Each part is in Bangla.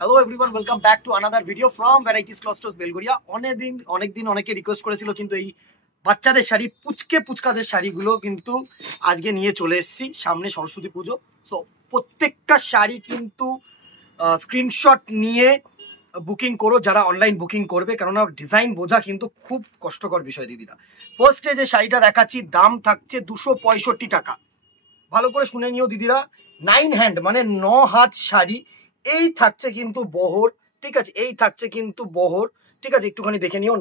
Hello everyone, welcome back to another video from varieties cloth stores Belgharia. অনেকদিন অনেকে রিকোয়েস্ট করেছিল, কিন্তু এই বাচ্চাদের শাড়ি পুচকাদের শাড়িগুলো কিন্তু আজকে নিয়ে চলে এসেছি। সামনে সরস্বতী পুজো, সো প্রত্যেকটা শাড়ি কিন্তু স্ক্রিনশট নিয়ে বুকিং করো যারা অনলাইন বুকিং করবে, কেননা ডিজাইন বোঝা কিন্তু খুব কষ্টকর বিষয় দিদিরা। ফার্স্টে যে শাড়িটা দেখাচ্ছি দাম থাকছে 265 টাকা। ভালো করে শুনে নিও দিদিরা, 9 হ্যান্ড মানে 9 হাত শাড়ি। এই থাকছে কিন্তু বহর, ঠিক আছে, এই থাকছে কিন্তু বহর, ঠিক আছে, একটুখানি দেখে নিও।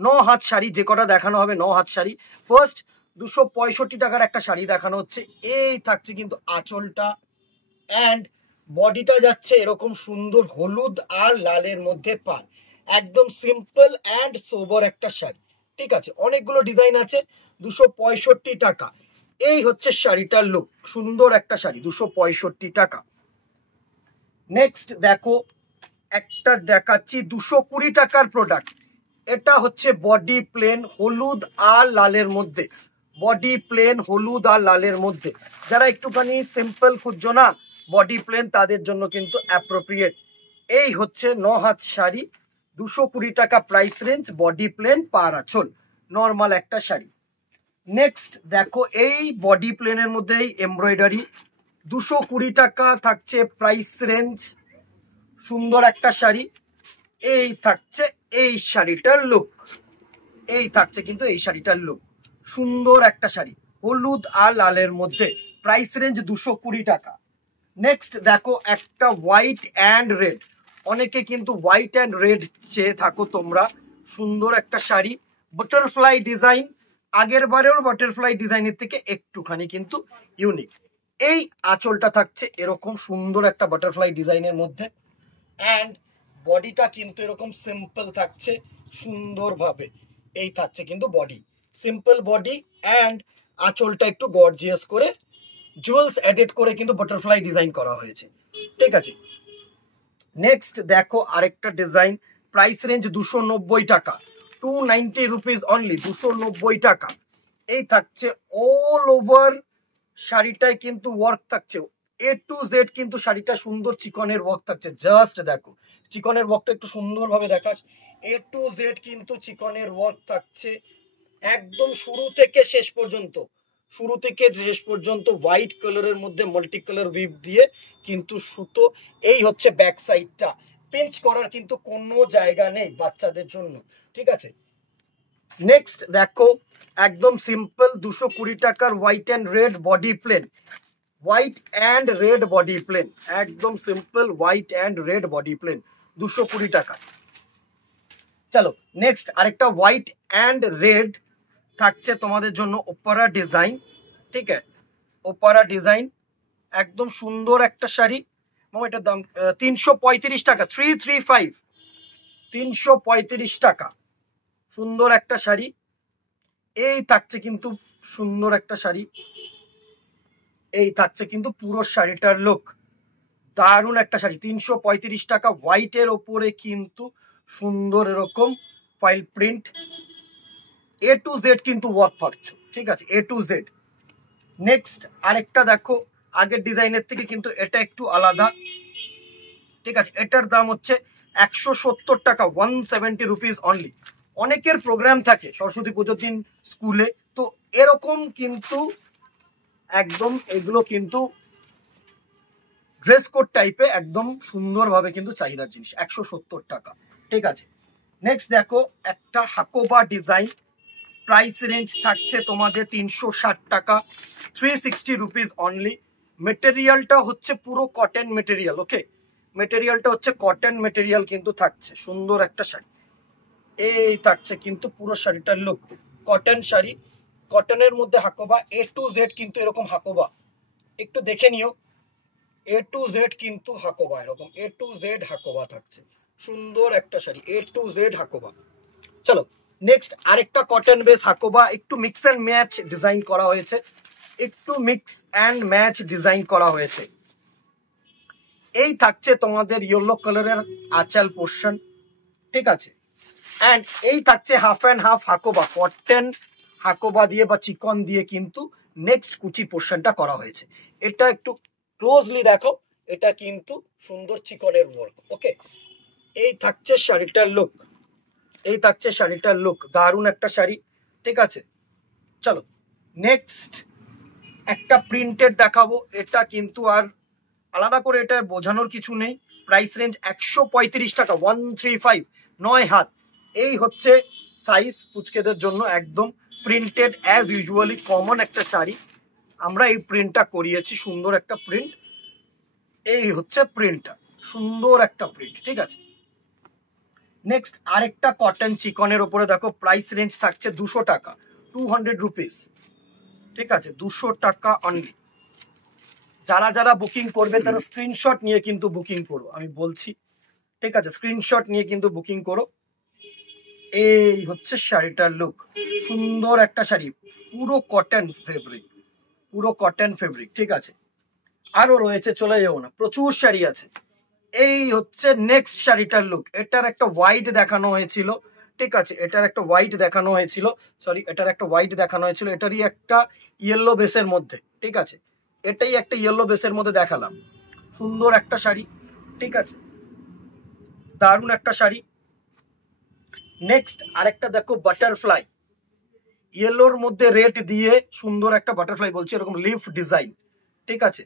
9 হাত শাড়ি, যে কটা দেখানো হবে 9 হাত শাড়ি। ফার্স্ট 265 টাকার একটা শাড়ি দেখানো হচ্ছে। এই থাকছে কিন্তু আঁচলটা, অ্যান্ড বডিটা যাচ্ছে এরকম সুন্দর হলুদ আর লালের মধ্যে পার। একদম সিম্পল অ্যান্ড সোবার একটা শাড়ি, ঠিক আছে। অনেকগুলো ডিজাইন আছে। 265 টাকা। এই হচ্ছে শাড়িটার লুক, সুন্দর একটা শাড়ি, 265 টাকা। নেক্সট দেখো, একটা দেখাচ্ছি 220 টাকার প্রোডাক্ট। এটা হচ্ছে বডি প্লেন হলুদ আর লালের মধ্যে, বডি প্লেন হলুদ আর লালের মধ্যে। যারা একটুখানি সিম্পল খুঁজছো না বডি প্লেন, তাদের জন্য কিন্তু অ্যাপ্রোপ্রিয়েট। এই হচ্ছে 9 হাত শাড়ি, 220 টাকা প্রাইস রেঞ্জ, বডি প্লেন পার আঁচল, নর্মাল একটা শাড়ি। নেক্সট দেখো, এই বডি প্লেনের মধ্যেই এমব্রয়ডারি, 220 টাকা থাকছে প্রাইস রেঞ্জ, সুন্দর একটা শাড়ি। এই থাকছে এই শাড়িটার লুক, এই থাকছে কিন্তু এই শাড়িটার লুক, সুন্দর একটা শাড়ি হলুদ আর লালের মধ্যে, প্রাইস রেঞ্জ 220 টাকা। নেক্সট দেখো, একটা হোয়াইট অ্যান্ড রেড। অনেকে কিন্তু হোয়াইট অ্যান্ড রেড চেয়ে থাকো তোমরা। সুন্দর একটা শাড়ি, বাটারফ্লাই ডিজাইন, আগের বারেও বাটারফ্লাই ডিজাইনের থেকে একটুখানি কিন্তু ইউনিক। এই আঁচলটা থাকছে এরকম সুন্দর একটা বাটারফ্লাই ডিজাইনের মধ্যে, অ্যান্ড বডিটা কিন্তু এরকম সিম্পল থাকছে সুন্দরভাবে। এই থাকছে কিন্তু বডি, সিম্পল বডি, অ্যান্ড আঁচলটা একটু গর্জিয়াস করে জুয়েলস এডিট করে কিন্তু বাটারফ্লাই ডিজাইন করা হয়েছে, ঠিক আছে। নেক্সট দেখো আরেকটা ডিজাইন, প্রাইস রেঞ্জ 290 টাকা, 290 রুপিস অনলি, 290 টাকা। এই থাকছে অল ওভার শাড়িটায় কিন্তু ওয়ার্ক থাকছে, এ টু জেড কিন্তু শাড়িটা সুন্দর চিকনের ওয়ার্ক থাকছে। জাস্ট দেখো চিকনের ওয়ার্কটা একটু সুন্দরভাবে দেখাস, এ টু জেড কিন্তু চিকনের ওয়ার্ক থাকছে একদম শুরু থেকে শেষ পর্যন্ত। শুরু থেকে শেষ পর্যন্ত হোয়াইট কালারের মধ্যে মাল্টি কালার উইভ দিয়ে কিন্তু সুতো। এই হচ্ছে ব্যাক সাইডটা, পিঞ্চ করার কিন্তু কোনো জায়গা নেই বাচ্চাদের জন্য, ঠিক আছে। নেক্সট দেখো, একদম সিম্পল 220 টাকার white and red body plain, white and red body plain, একদম simple white and red body plain, 220 টাকা। চলো নেক্সট আরেকটা হোয়াইট অ্যান্ড রেড থাকছে তোমাদের জন্য, ওপারা ডিজাইন, ঠিক আছে, ওপারা ডিজাইন, একদম সুন্দর একটা শাড়ি। এটার দাম 335 টাকা, 335, 335 টাকা, সুন্দর একটা শাড়ি। এই থাকছে কিন্তু সুন্দর একটা শাড়ি, এই থাকছে কিন্তু পুরো শাড়িটার লুক, দারুণ একটা শাড়ি, 335 টাকা। হোয়াইটের ওপরে কিন্তু সুন্দর এরকম file print, A to Z কিন্তু ওয়ার্ক পাচ্ছ, ঠিক আছে, এ টু জেড। নেক্সট আরেকটা দেখো, আগের ডিজাইনের থেকে কিন্তু এটা একটু আলাদা, ঠিক আছে। এটার দাম হচ্ছে 170 টাকা, 170 রুপিস অনলি। অনেকের প্রোগ্রাম থাকে সরস্বতী পুজোর দিন স্কুলে, তো এরকম কিন্তু একদম এগুলো কিন্তু ড্রেস কোড টাইপে একদম সুন্দরভাবে কিন্তু চাহিদার জিনিস, 170 টাকা, ঠিক আছে। নেক্সট দেখো, একটা হাকোবা ডিজাইন, প্রাইস রেঞ্জ থাকছে তোমাদের 360 টাকা, 360 রুপিস অনলি। মেটেরিয়ালটা হচ্ছে পুরো কটন মেটেরিয়াল, ওকে, মেটেরিয়ালটা হচ্ছে কটন মেটেরিয়াল কিন্তু থাকছে, সুন্দর একটা শাড়ি। এই থাকছে কিন্তু পুরো শাড়িটার লুক, কটন শাড়ি, কটনের মধ্যে হাকোবা, এ টু জেড কিন্তু এরকম হাকোবা, একটু দেখে নিও, এ টু জেড কিন্তু হাকোবা, এরকম এ টু জেড হাকোবা থাকছে, সুন্দর একটা শাড়ি, এ টু জেড হাকোবা। চলো নেক্সট আরেকটা কটন বেস হাকোবা, একটু মিক্স অ্যান্ড ম্যাচ ডিজাইন করা হয়েছে, একটু মিক্স অ্যান্ড ম্যাচ ডিজাইন করা হয়েছে। এই থাকছে তোমাদের ইয়েলো কালারের আঁচল পোর্শন, ঠিক আছে, অ্যান্ড এই থাকছে half and half Hakoba, cotton Hakoba দিয়ে বা চিকন দিয়ে কিন্তু নেক্সট কুচি পোর্শনটা করা হয়েছে। এটা একটু ক্লোজলি দেখো, এটা কিন্তু সুন্দর চিকনের ওয়ার্ক। ওকে, এই থাকছে শাড়িটার লুক, এই থাকছে শাড়িটার লুক, দারুণ একটা শাড়ি। ঠিক আছে, চলো নেক্সট একটা প্রিন্টেড দেখাবো। এটা কিন্তু আর আলাদা করে এটা বোঝানোর কিছু নেই। প্রাইস রেঞ্জ 135 টাকা, 135, 9 হাত। এই হচ্ছে সাইজ পুচকেদের জন্য, একদম প্রিন্টেড অ্যাজ ইউজুয়ালি কমন একটা শাড়ি। আমরা এই প্রিন্টটা করিয়েছি, সুন্দর একটা প্রিন্ট। এই হচ্ছে প্রিন্টটা, সুন্দর একটা প্রিন্ট। ঠিক আছে, নেক্সট আরেকটা কটন চিকনের ওপরে দেখো, প্রাইস রেঞ্জ থাকছে 200 টাকা, 200 রুপিস। ঠিক আছে, 200 টাকা অনলি। যারা যারা বুকিং করবে তারা স্ক্রিনশট নিয়ে কিন্তু বুকিং করো, আমি বলছি। ঠিক আছে, স্ক্রিনশট নিয়ে কিন্তু বুকিং করো। এই হচ্ছে শাড়িটার লুক, সুন্দর একটা শাড়ি, পুরো কটন ফেব্রিক, পুরো কটন ফেব্রিক। ঠিক আছে, আরো রয়েছে, চলে যাবো না, প্রচুর শাড়ি আছে। এই হচ্ছে নেক্সট শাড়িটার লুক। এটার একটা হোয়াইট দেখানো হয়েছিল। ঠিক আছে, এটার একটা হোয়াইট দেখানো হয়েছিল, সরি এটার একটা হোয়াইট দেখানো হয়েছিল, এটারই একটা ইয়েলো বেসের মধ্যে। ঠিক আছে, এটাই একটা ইয়েলো বেসের মধ্যে দেখালাম, সুন্দর একটা শাড়ি। ঠিক আছে, দারুণ একটা শাড়ি। নেক্সট আরেকটা দেখো, বাটারফ্লাই, ইয়েলোর মধ্যে রেড দিয়ে সুন্দর একটা বাটারফ্লাই, বলছি এরকম লিফ ডিজাইন। ঠিক আছে,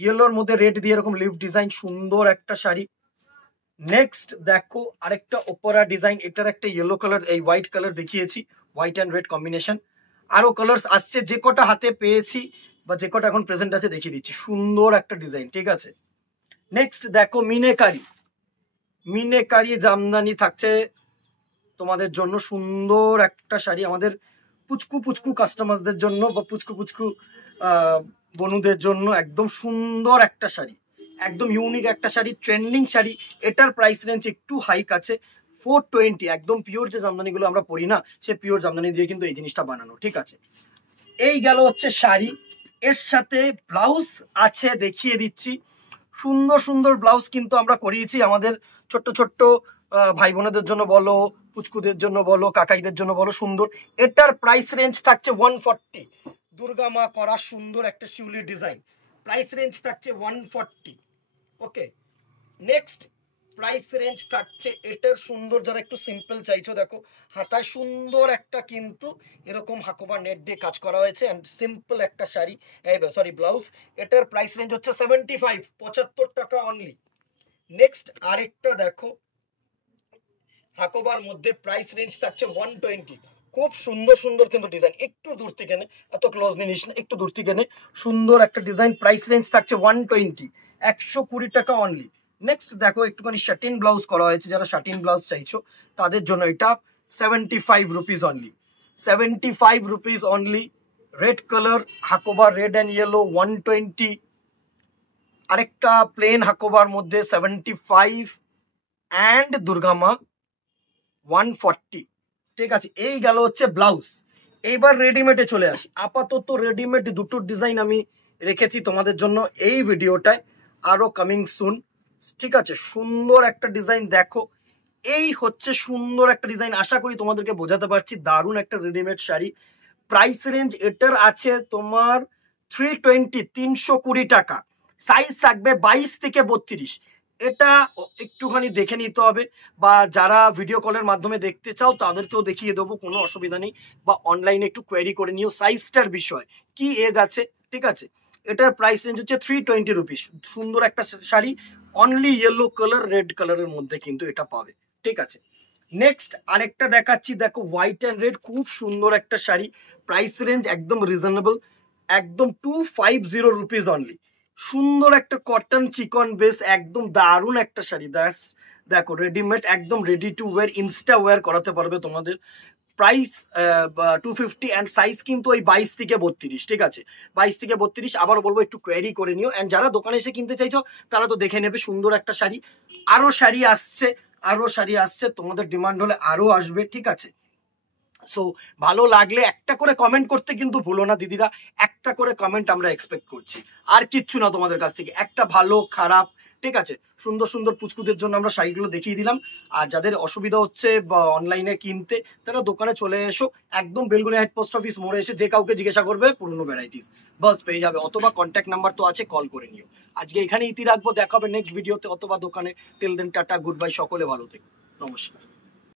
ইয়েলোর মধ্যে রেড দিয়ে এরকম লিফ ডিজাইন, সুন্দর একটা শাড়ি। নেক্সট দেখো আরেকটা ওপরা ডিজাইন, এটার একটা ইয়েলো কালার, এই হোয়াইট কালার দেখিয়েছি, হোয়াইট অ্যান্ড রেড কম্বিনেশন। আরো কালার্স আসছে, যে কটা হাতে পেয়েছি বা যে কটা এখন প্রেজেন্ট আছে দেখিয়ে দিচ্ছি, সুন্দর একটা ডিজাইন। ঠিক আছে, নেক্সট দেখো মিনেকারি, মিনেকারি জামদানি থাকছে তোমাদের জন্য, সুন্দর একটা শাড়ি, আমাদের পুচকু পুচকু কাস্টমারদের জন্য বা পুচকু পুচকু বনুদের জন্য একদম সুন্দর একটা শাড়ি, একদম ইউনিক একটা শাড়ি, ট্রেন্ডিং শাড়ি। এটার প্রাইস রেঞ্জ একটু হাইক আছে, 420। একদম পিওর যে জামদানিগুলো আমরা পরি না, সে পিওর জামদানি দিয়ে কিন্তু এই জিনিসটা বানানো। ঠিক আছে, এই গেল হচ্ছে শাড়ি, এর সাথে ব্লাউজ আছে, দেখিয়ে দিচ্ছি। সুন্দর সুন্দর ব্লাউজ কিন্তু আমরা করিয়েছি আমাদের ছোট্ট ছোট্ট ভাই বোনেদের জন্য বলো, পুচকুদের জন্য বলো, কাকাইদের জন্য বলো, সুন্দর। এটার প্রাইস রেঞ্জ থাকছে 140, দুর্গা মা করা সুন্দর একটা শিউলির ডিজাইন, প্রাইস রেঞ্জ থাকছে 140। ওকে, নেক্সট প্রাইস রেঞ্জ থাকছে এটার সুন্দর, যারা একটু সিম্পল চাইছো, দেখো হাতায় সুন্দর একটা কিন্তু এরকম হাকোবা নেট দিয়ে কাজ করা হয়েছে, এন্ড সিম্পল একটা শাড়ি, সরি ব্লাউজ। এটার প্রাইস রেঞ্জ হচ্ছে 75, 75 টাকা অনলি। নেক্সট আরেকটা দেখো হাকোবার মধ্যে, প্রাইস রেঞ্জ থাকছে 120। খুব সুন্দর সুন্দর কিন্তু ডিজাইন, একটু দূর থেকে নে, এত ক্লোজ নিস না, একটু দূর থেকে নে, সুন্দর একটা ডিজাইন, প্রাইস রেঞ্জ থাকছে 120, 120 টাকা অনলি। নেক্সট দেখো একটুখানি শাটিন ব্লাউজ করা হয়েছে, যারা শাটিন ব্লাউজ চাইছো তাদের জন্য এটা 75 rupees only, 75 rupees only. Red colour হাকোবার, রেড অ্যান্ড ইয়েলো, 120। আরেকটা প্লেন হাকোবার মধ্যে 75 অ্যান্ড দুর্গামা 140। ঠিক আছে, এই গেল হচ্ছে ব্লাউজ। এইবার রেডিমেডে চলে আসি। আপাতত রেডিমেড দুটো ডিজাইন আমি রেখেছি তোমাদের জন্য এই ভিডিওটায়, আরো কামিং সুন। ঠিক আছে, সুন্দর একটা ডিজাইন দেখো, এই হচ্ছে সুন্দর একটা ডিজাইন, আশা করি তোমাদেরকে বোঝাতে পারছি, দারুণ একটা রেডিমেড শাড়ি। প্রাইস রেঞ্জ এটার আছে তোমার 320, 320 টাকা। সাইজ থাকবে 22 থেকে 32। এটা একটুখানি দেখে নিতে হবে, বা যারা ভিডিও কলের মাধ্যমে দেখতে চাও তাদেরকেও দেখিয়ে দেবো, কোনো অসুবিধা নেই, বা অনলাইনে একটু কোয়েরি করে নিও সাইজটার বিষয়, কি এজ আছে। ঠিক আছে, এটার প্রাইস রেঞ্জ হচ্ছে 320 রুপিস। সুন্দর একটা sari, only yellow colour, red কালারের মধ্যে কিন্তু এটা পাবে। ঠিক আছে, নেক্সট আরেকটা দেখাচ্ছি, দেখো হোয়াইট অ্যান্ড রেড, খুব সুন্দর একটা শাড়ি, প্রাইস রেঞ্জ একদম রিজনেবল, একদম 250 রুপিস অনলি। সুন্দর একটা কটন চিকন বেস, একদম দারুণ একটা শাড়ি। দেখো রেডিমেড, একদম ready to wear, insta wear করাতে পারবে তোমাদের। প্রাইস 250 অ্যান্ড সাইজ কিন্তু ওই 22 থেকে 32। ঠিক আছে, 22 থেকে 32। আবার বলবো একটু কোয়ারি করে নিও, অ্যান্ড যারা দোকানে এসে কিনতে চাইছো তারা তো দেখে নেবে, সুন্দর একটা শাড়ি। আরো শাড়ি আসছে, আরো শাড়ি আসছে, তোমাদের ডিমান্ড হলে আরো আসবে। ঠিক আছে, সো ভালো লাগলে একটা করে কমেন্ট করতে কিন্তু ভুলো না দিদিরা, একটা করে কমেন্ট আমরা এক্সপেক্ট করছি, আর কিচ্ছু না তোমাদের কাছ থেকে, একটা ভালো খারাপ। ঠিক আছে, সুন্দর সুন্দর পুচকুদের জন্য আমরা শাড়িগুলো দেখিয়ে দিলাম। আর যাদের অসুবিধা হচ্ছে বা অনলাইনে কিনতে, তারা দোকানে চলে এসো, একদম বেলগুড়িয়া হেড পোস্ট অফিস মোড়ে এসে যে কাউকে জিজ্ঞাসা করবে পুরনো ভ্যারাইটিস, বাস পেয়ে যাবে, অথবা কন্ট্যাক্ট নাম্বার তো আছে, কল করে নিও। আজকে এখানে ইতি রাখবো, দেখা হবে নেক্সট ভিডিওতে অথবা দোকানে। Till then tata, good bye, সকলে ভালো থেকো, নমস্কার।